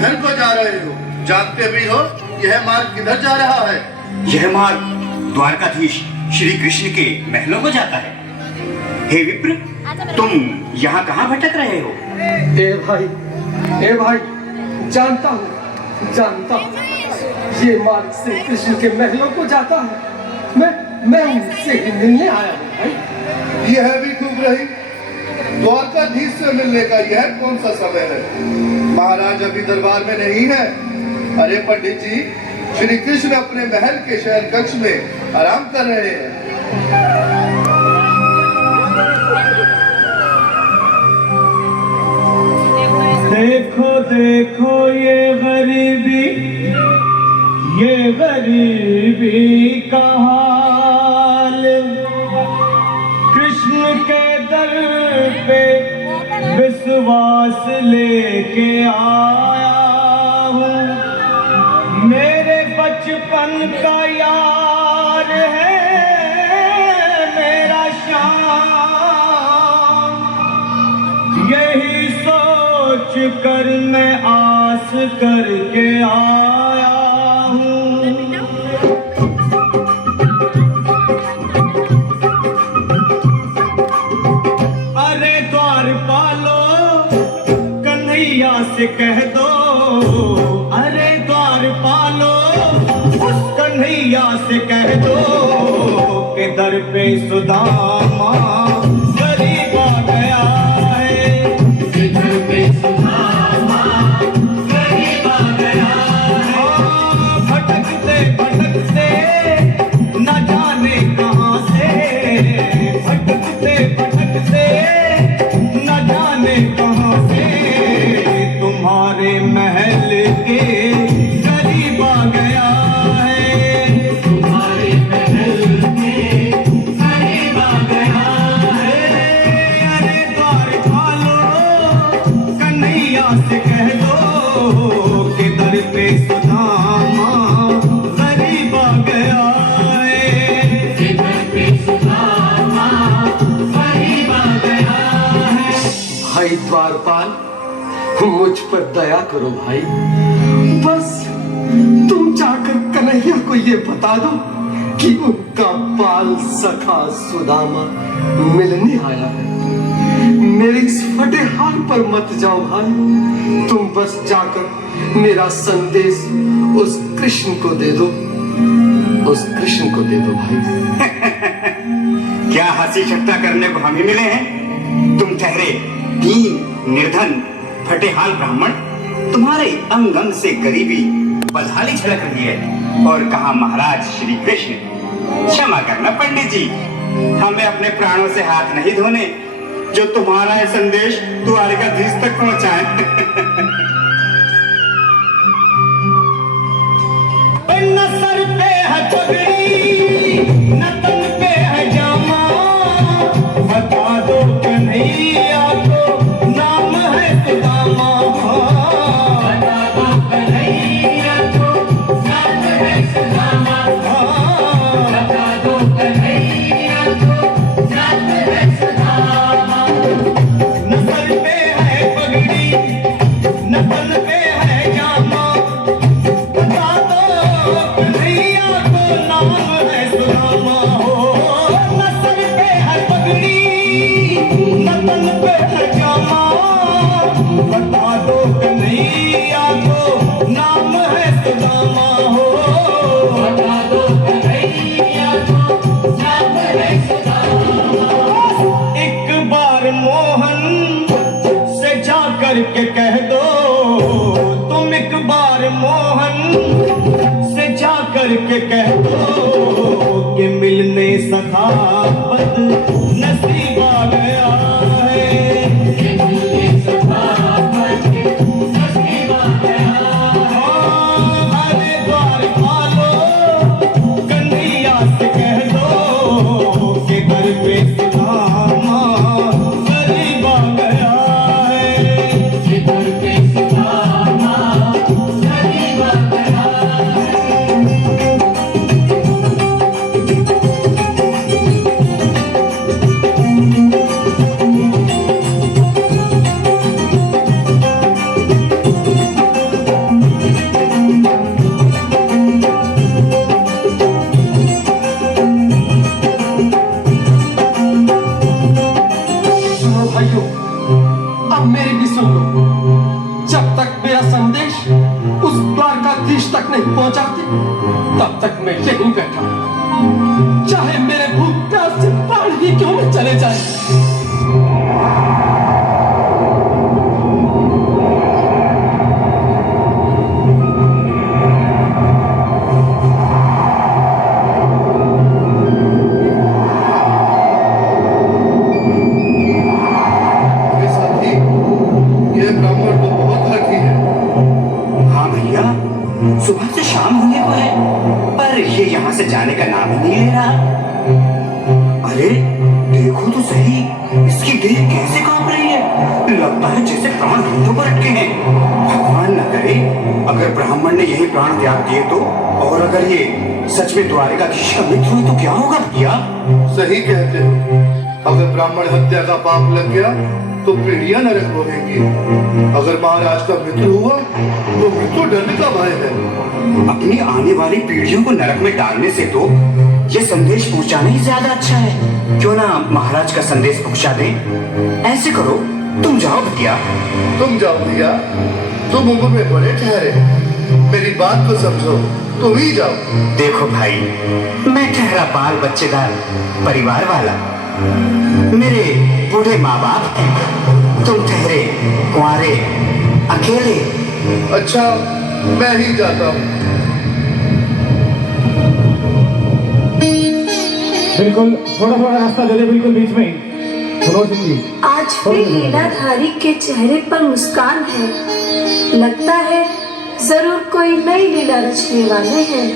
किधर को जा रहे हो? जानते भी हो यह मार्ग किधर जा रहा है? यह मार्ग द्वारकाधीश श्री कृष्ण के महलों को जाता है। हे विप्र, तुम यहाँ कहाँ भटक रहे हो? ए भाई, जानता हूँ, ये मार्ग श्री कृष्ण के महलों को जाता है। मैं उनसे ही मिलने आया हूँ भाई। यह भी खूब रही। द्वारकाधीश से मिलने का यह कौन सा समय है? महाराज अभी दरबार में नहीं है। अरे पंडित जी, श्री कृष्ण अपने महल के शयन कक्ष में आराम कर रहे हैं। देखो देखो ये गरीबी का हाल, कृष्ण के दर पे विश्वास लेके आया हूँ। मेरे बचपन का यार है मेरा श्याम, यही सोच कर मैं आस करके आया हूँ। अरे द्वारपालो कन्हैया से कह दो, अरे द्वारपालो उस कन्हैया से कह दो कि दर पे सुदामा गरीब आ गया है। दर पे सुदामा गरीब आ गया है। भटकते भटकते न जाने कहाँ से, भटकते भटकते न जाने कहाँ से तुम्हारे महल के करीब आ गया है। तुम्हारे महल के करीब आ गया है। अरे द्वारपालो कन्हैया से कह दो कि दर पे सुदामा करीब आ गया है। दर पे सुदामा करीब आ गया है। भाई द्वारपाल, मुझ पर दया करो भाई। बस तुम जाकर कन्हैया को ये बता दो कि उनका बाल सखा सुदामा मिलने आया है। मेरे इस फटे हाल पर मत जाओ भाई। तुम बस जाकर मेरा संदेश उस कृष्ण को दे दो, उस कृष्ण को दे दो भाई। क्या हंसी ठट्टा करने को हम ही मिले हैं? तुम ठहरे दीन निर्धन फटेहाल ब्राह्मण, तुम्हारे अंग अंग से गरीबी बदहाली झलक रही है। और कहा महाराज श्री कृष्ण? क्षमा करना पंडित जी, हमें अपने प्राणों से हाथ नहीं धोने जो तुम्हारा यह संदेश द्वारकाधीश तक पहुंचाए। न सर पे है पगड़ी, न तन पे है जामा, बता दो कन्हैया को नाम है सुदामा। बता दो कन्हैया को नाम है सुदामा। बता दो कन्हैया को नाम है सुदामा। न सर पे है पगड़ी, न तन पे है जामा, बता दो कन्हैया को नाम है सुदामा। न सर पे है पगड़ी, न तन पे है जामा, बता दो कन्हैया को नाम है सुदामा। बता दो कन्हैया को नाम है सुदामा। एक बार मोहन से जा करके कह दो, तुम एक बार मोहन से जा करके कह दो कि मिलने सखावत नसीब आ गया है। मिलने सखावत नसीब आ गया है। अरे द्वारपालो कन्हैया से कह दो कि घर पे सुदामा गरीब आ गया है। घर पे सुदामा गरीब आ गया है। अब मेरी भी सुन लो। जब तक मेरा संदेश उस द्वारकाधीश तक नहीं पहुंचाती, तब तक मैं यहीं बैठा हूं। चाहे मेरे भूख प्यास से प्राण ही क्यों न चले जाए। सुबह से शाम होने को है, पर ये यहाँ से जाने का नाम ही नहीं ले रहा। अरे देखो तो सही, इसकी देह कैसे कांप रही है। लगता है जैसे प्राण हाथों पर अटके हैं। भगवान न करे अगर ब्राह्मण ने यही प्राण त्याग दिए तो, और अगर ये सच में द्वारकाधीश का मित्र हुए तो क्या होगा भैया? सही कहते हो। अगर ब्राह्मण हत्या का पाप लग गया तो पीढ़ियां नरक भोगेंगी। अगर महाराज का मित्र हुआ तो मृत्यु दंड का भय है। अपनी आने वाली पीढ़ियों को नरक में डालने से तो ये संदेश पहुंचाना ही ज्यादा अच्छा है। क्यों ना महाराज का संदेश पहुंचा दें। ऐसे करो, तुम जाओ भैया। तुम जाओ भैया, तुम उम्र में बड़े ठहरे, मेरी बात को समझो, तुम ही जाओ। देखो भाई, मैं ठहरा बाल बच्चेदार परिवार वाला, मेरे बूढ़े माँ बाप हैं। तुम ठहरे कुंवारे अकेले। अच्छा, मैं ही जाता हूँ। बिल्कुल थोड़ा थोड़ा रास्ता दे दे, बिल्कुल बीच में ही। सुनो सिंह जी, आज भी लीलाधारी के चेहरे पर मुस्कान है। लगता है जरूर कोई नई लीला रचने वाले हैं।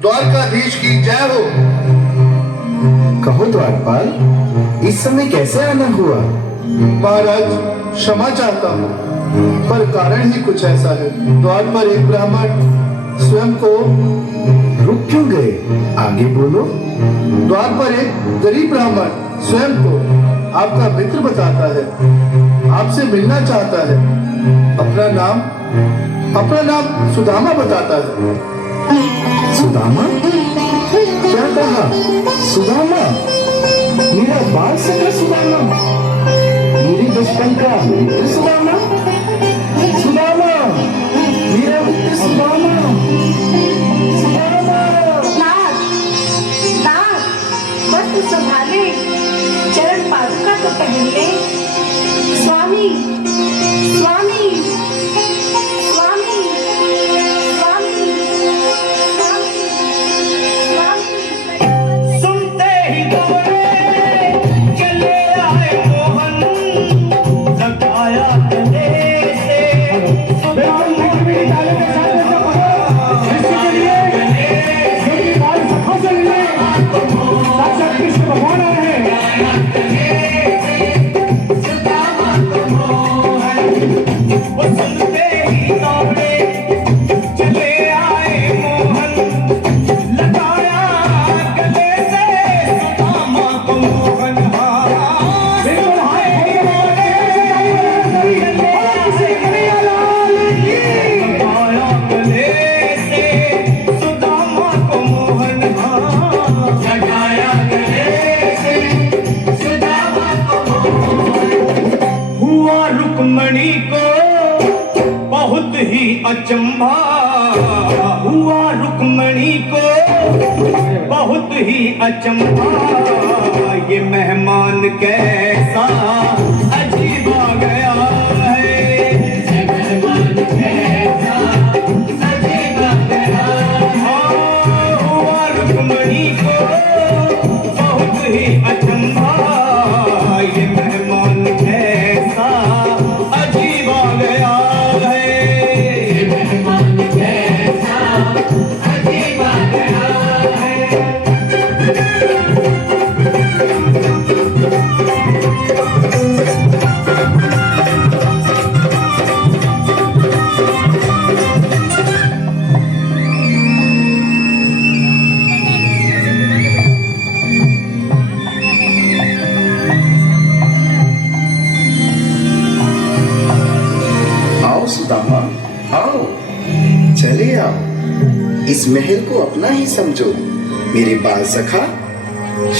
द्वारकाधीश की जय हो। कहो द्वारपाल, इस समय कैसे आना हुआ? महाराज क्षमा चाहता हूँ, पर कारण ही कुछ ऐसा है। द्वार पर एक ब्राह्मण स्वयं को रुक क्यों गए? आगे बोलो। द्वार पर एक गरीब ब्राह्मण स्वयं को आपका मित्र बताता है, आपसे मिलना चाहता है। अपना नाम सुदामा बताता है। सुदामा? क्या कहा? सुदामा? मेरा बाल सगा सुदामा? मेरी बचपन का मित्र सुदामा? सुदामा, मेरा मित्र सुदामा? सुदामा! नाथ, नाथ, मत संभाले, चरण पादुका तो पहन ले। स्वामी, स्वामी, स्वामी, स्वामी, स्वामी, स्वामी। सुनते ही दौड़े चले आए मोहन, लगाया गले से सुदामा रुक्मणी को बहुत ही अचंभा हुआ। रुक्मणी को बहुत ही अचंभा, ये मेहमान कैसा अजीब आ गया है। ये मेहमान कैसा अजीब आ गया है। हुआ रुक्मणी को बहुत ही अचंभा, ये मेहमान कैसा अजीब आ गया है। ये मेहमान कैसा अजीब आ गया है। आओ सुदामा, आओ, चले आओ। इस महल को अपना ही समझो। मेरे बाल सखा,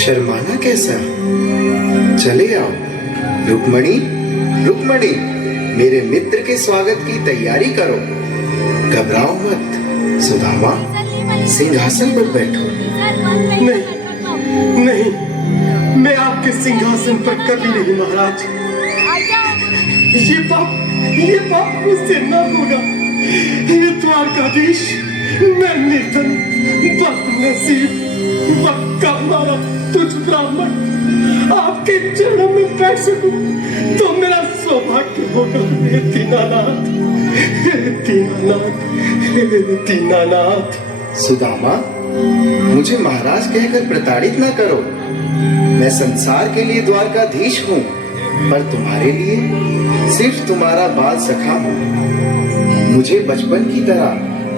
शर्माना कैसा? चले आओ, रुक्मणी, रुक्मणी, मेरे मित्र के स्वागत की तैयारी करो। घबराओ मत। सुदामा, सिंहासन पर बैठो। नहीं, नहीं, मैं आपके सिंहासन पर कभी नहीं महाराज। ये पाप मुझसे न होगा। ये द्वारकाधीश, मैं निर्धन, बदनसीब, वक्का मारा तुझ ब्राह्मण आपके चरणों में बैठ सकूं तो मेरा सौभाग्य होगा। हे दीनानाथ, हे दीनानाथ, हे दीनानाथ। सुदामा, मुझे महाराज कहकर प्रताड़ित न करो। मैं संसार के लिए द्वारकाधीश हूँ, पर तुम्हारे लिए सिर्फ तुम्हारा बाल सखा हूँ। मुझे बचपन की तरह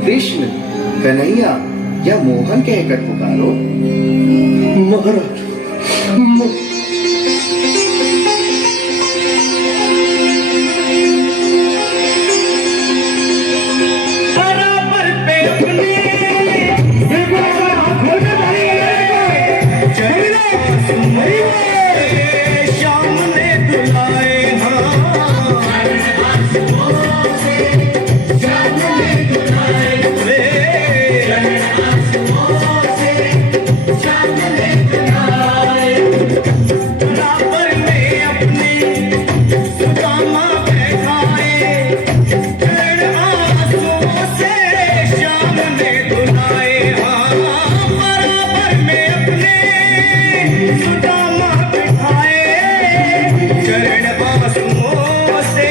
कृष्ण, कन्हैया या मोहन कहकर पुकारो। महाराज, बराबर पे अपने श्याम ने बुलाए बराबर में अपने सुदामा बैठाए, आंसुओं से श्याम ने बुलाए। बराबर में अपने सुदामा बैठाए, चरण आंसुओं से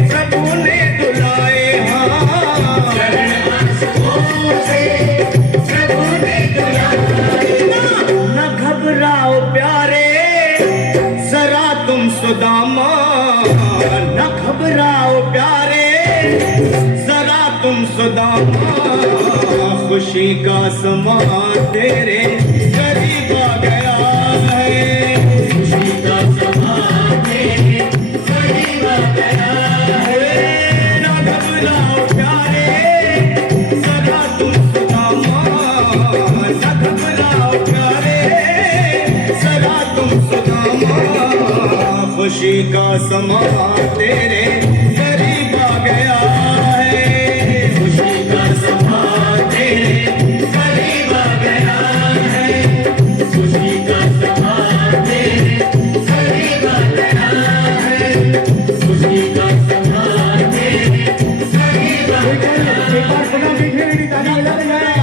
प्रभु ने दुलाए। चरण आंसुओं से प्रभु ने दुलाए। न घबराओ प्यारे जरा तुम सुदामा, न घबराओ प्यारे जरा तुम सुदामा। खुशी का समा तेरे करीब आ गया है। खुशी का समा तेरे करीब आ गया है। न घबराओ प्यारे जरा तुम सुदामा, न घबराओ प्यारे जरा तुम सुदामा। खुशी का समा तेरे करीब आ गया है। खुशी का समा तेरे करीब आ गया है। खुशी का समा तेरे करीब आ गया है। खुशी का समा तेरे करीब आ गया है।